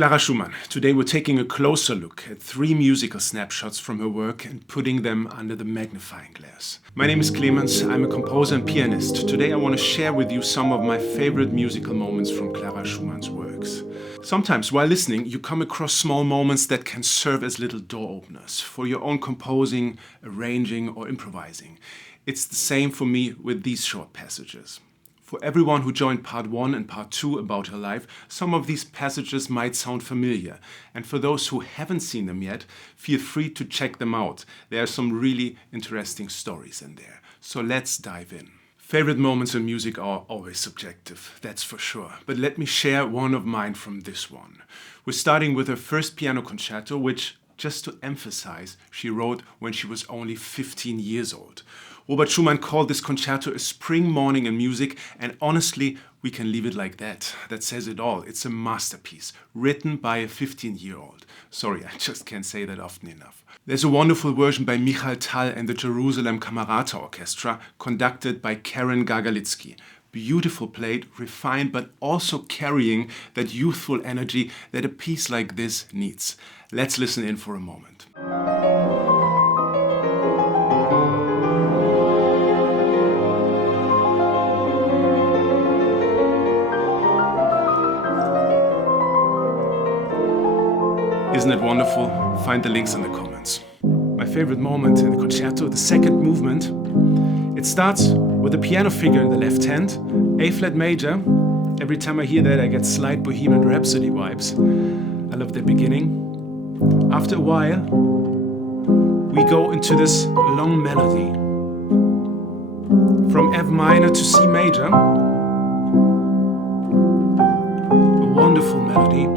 Clara Schumann. Today we're taking a closer look at 3 musical snapshots from her work and putting them under the magnifying glass. My name is Clemens, I'm a composer and pianist. Today I want to share with you some of my favorite musical moments from Clara Schumann's works. Sometimes while listening you come across small moments that can serve as little door openers for your own composing, arranging or improvising. It's the same for me with these short passages. For everyone who joined part 1 and part 2 about her life, some of these passages might sound familiar. And for those who haven't seen them yet, feel free to check them out. There are some really interesting stories in there. So let's dive in. Favorite moments in music are always subjective, that's for sure. But let me share one of mine from this one. We're starting with her first piano concerto, which, just to emphasize, she wrote when she was only 15 years old. Robert Schumann called this concerto a spring morning in music, and honestly, we can leave it like that. That says it all. It's a masterpiece, written by a 15-year-old. Sorry, I just can't say that often enough. There's a wonderful version by Michael Tal and the Jerusalem Camerata Orchestra, conducted by Karen Gargalitsky. Beautiful played, refined, but also carrying that youthful energy that a piece like this needs. Let's listen in for a moment. Isn't it wonderful? Find the links in the comments. My favorite moment in the concerto, the second movement. It starts with the piano figure in the left hand, A flat major. Every time I hear that I get slight Bohemian Rhapsody vibes. I love the beginning. After a while, we go into this long melody. From F minor to C major. A wonderful melody.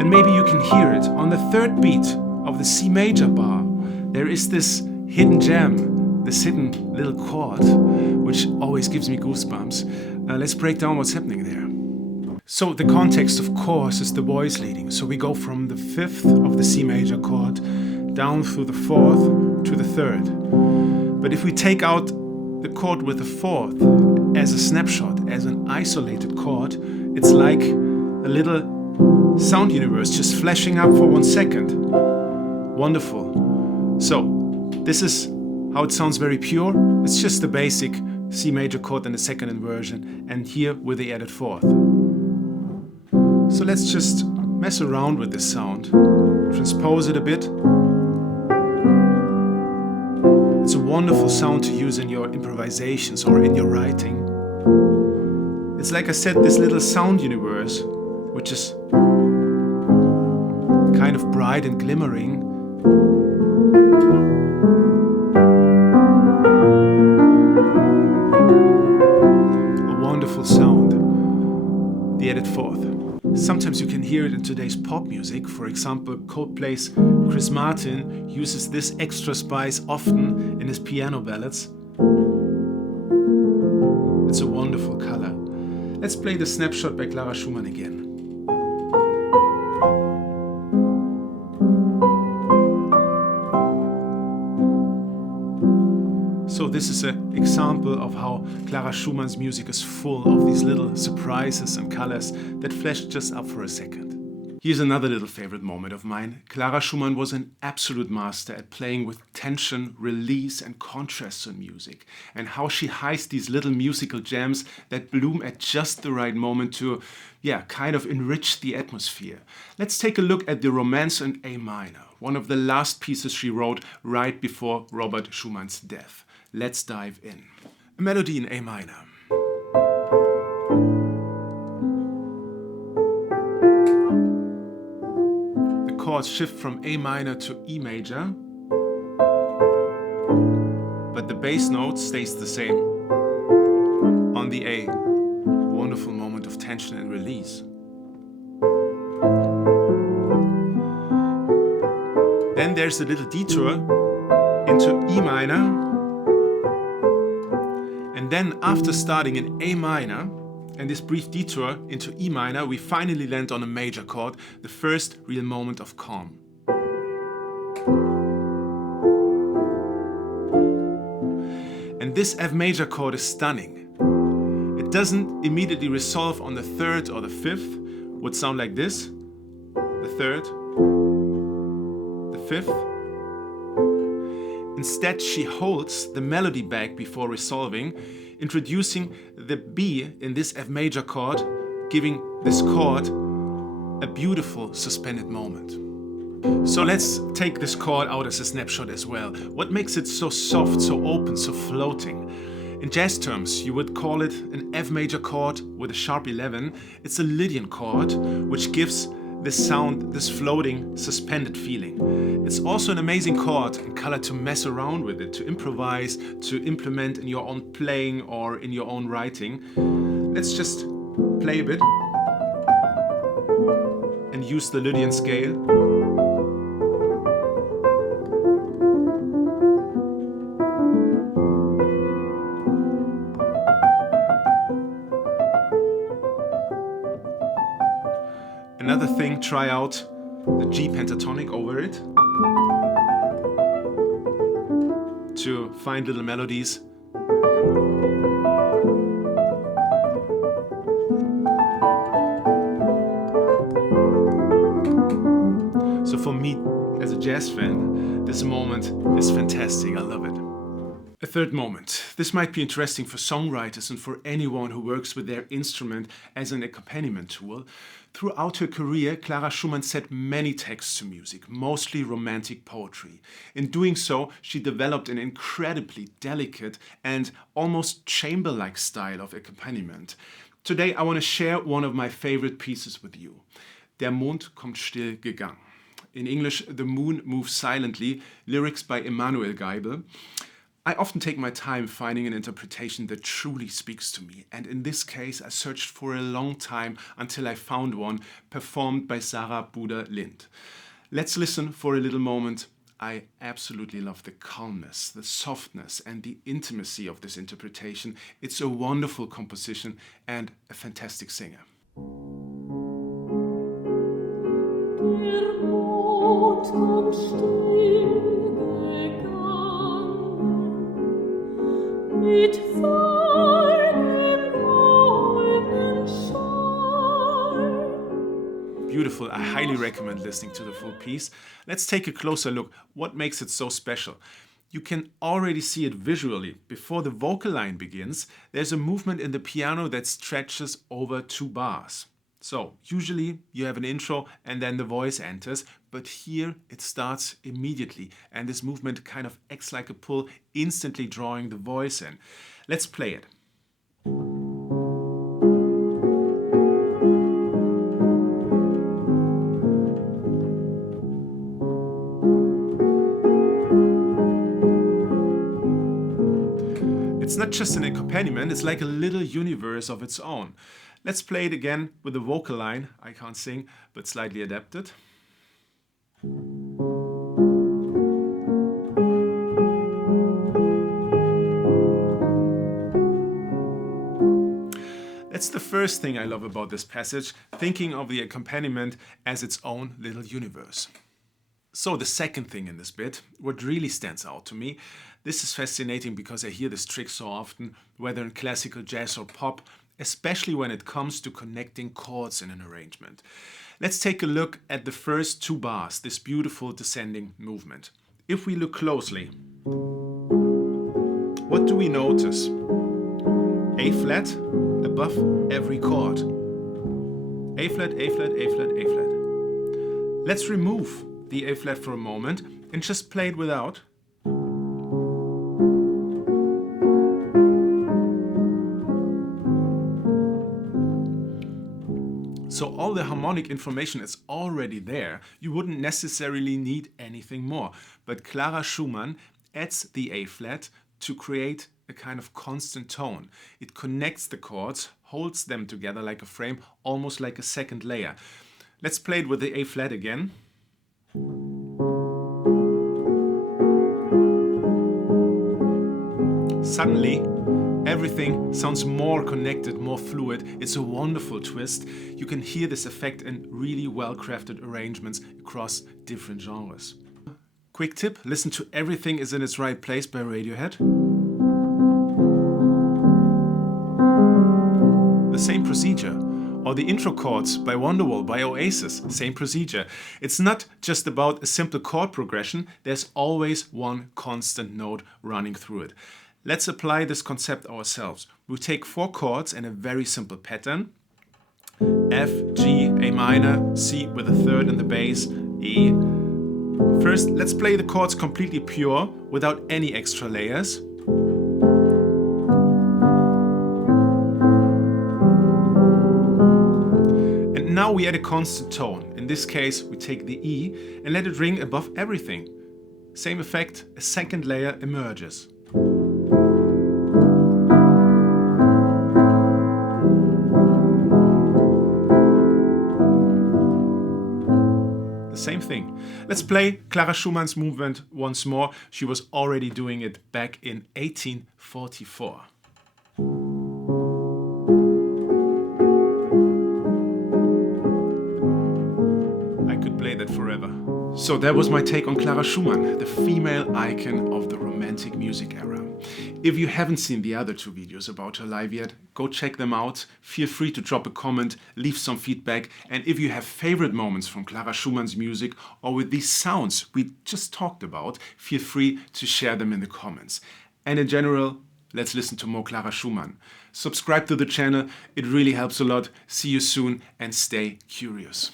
And maybe you can hear it. On the third beat of the C major bar, there is this hidden gem, this hidden little chord, which always gives me goosebumps. Let's break down what's happening there. So the context, of course, is the voice leading. So we go from the 5th of the C major chord down through the 4th to the 3rd. But if we take out the chord with the 4th as a snapshot, as an isolated chord, it's like a little sound universe just flashing up for 1 second. Wonderful. So this is how it sounds, very pure. It's just the basic C major chord in the second inversion, and here with the added 4th. So let's just mess around with this sound, transpose it a bit. It's a wonderful sound to use in your improvisations or in your writing. It's like I said, this little sound universe, which is kind of bright and glimmering. A wonderful sound. The added 4th. Sometimes you can hear it in today's pop music. For example, Coldplay's Chris Martin uses this extra spice often in his piano ballads. It's a wonderful color. Let's play the snapshot by Clara Schumann again. So this is an example of how Clara Schumann's music is full of these little surprises and colors that flash just up for a second. Here's another little favorite moment of mine. Clara Schumann was an absolute master at playing with tension, release and contrasts in music, and how she hides these little musical gems that bloom at just the right moment to, kind of enrich the atmosphere. Let's take a look at the Romance in A minor, one of the last pieces she wrote right before Robert Schumann's death. Let's dive in. A melody in A minor. The chords shift from A minor to E major, but the bass note stays the same on the A. Wonderful moment of tension and release. Then there's a little detour into E minor. And then after starting in A minor and this brief detour into E minor, we finally land on a major chord, the first real moment of calm. And this F major chord is stunning. It It doesn't immediately resolve on the third or the fifth, would sound like this. The third, the fifth. Instead, she holds the melody back before resolving, introducing the B in this F major chord, giving this chord a beautiful suspended moment. So let's take this chord out as a snapshot as well. What makes it so soft, so open, so floating? In jazz terms, you would call it an F major chord with a sharp 11. It's a Lydian chord, which gives this sound, this floating, suspended feeling. It's also an amazing chord and color to mess around with it, to improvise, to implement in your own playing or in your own writing. Let's just play a bit and use the Lydian scale. Another thing, try out the G pentatonic over it to find little melodies. So for me, as a jazz fan, this moment is fantastic. I love it. A third moment. This might be interesting for songwriters and for anyone who works with their instrument as an accompaniment tool. Throughout her career, Clara Schumann set many texts to music, mostly romantic poetry. In doing so, she developed an incredibly delicate and almost chamber-like style of accompaniment. Today, I want to share one of my favorite pieces with you. Der Mond kommt gegangen. In English, The Moon Moves Silently, lyrics by Emanuel Geibel. I often take my time finding an interpretation that truly speaks to me, and in this case I searched for a long time until I found one performed by Sarah Buder-Lind. Let's listen for a little moment. I absolutely love the calmness, the softness and the intimacy of this interpretation. It's a wonderful composition and a fantastic singer. Der Mond kommt gegangen, mit feinem goldenen Schein. Beautiful. I highly recommend listening to the full piece. Let's take a closer look. What makes it so special? You can already see it visually. Before the vocal line begins, there's a movement in the piano that stretches over 2 bars. So usually you have an intro and then the voice enters, but here it starts immediately and this movement kind of acts like a pull, instantly drawing the voice in. Let's play it. It's not just an accompaniment, it's like a little universe of its own. Let's play it again with the vocal line. I can't sing, but slightly adapted. That's the first thing I love about this passage, thinking of the accompaniment as its own little universe. So the second thing in this bit, what really stands out to me, this is fascinating because I hear this trick so often, whether in classical jazz or pop, especially when it comes to connecting chords in an arrangement. Let's take a look at the first 2 bars, this beautiful descending movement. If we look closely, what do we notice? A flat above every chord. A flat, A flat, A flat, A flat. Let's remove the A flat for a moment and just play it without. So all the harmonic information is already there. You wouldn't necessarily need anything more. But Clara Schumann adds the A flat to create a kind of constant tone. It connects the chords, holds them together like a frame, almost like a second layer. Let's play it with the A flat again. Suddenly, everything sounds more connected, more fluid. It's a wonderful twist. You can hear this effect in really well-crafted arrangements across different genres. Quick tip, listen to Everything Is in Its Right Place by Radiohead. Or the intro chords by Wonderwall, by Oasis, same procedure. It's not just about a simple chord progression, there's always one constant note running through it. Let's apply this concept ourselves. We take 4 chords in a very simple pattern. F, G, A minor, C with a third in the bass, E. First, let's play the chords completely pure, without any extra layers. And now we add a constant tone. In this case, we take the E and let it ring above everything. Same effect, a second layer emerges. Same thing. Let's play Clara Schumann's movement once more. She was already doing it back in 1844. I could play that forever. So that was my take on Clara Schumann, the female icon of the Romantic music era. If you haven't seen the other 2 videos about her live yet, go check them out. Feel free to drop a comment, leave some feedback, and if you have favorite moments from Clara Schumann's music or with these sounds we just talked about, feel free to share them in the comments. And in general, let's listen to more Clara Schumann. Subscribe to the channel, it really helps a lot. See you soon and stay curious.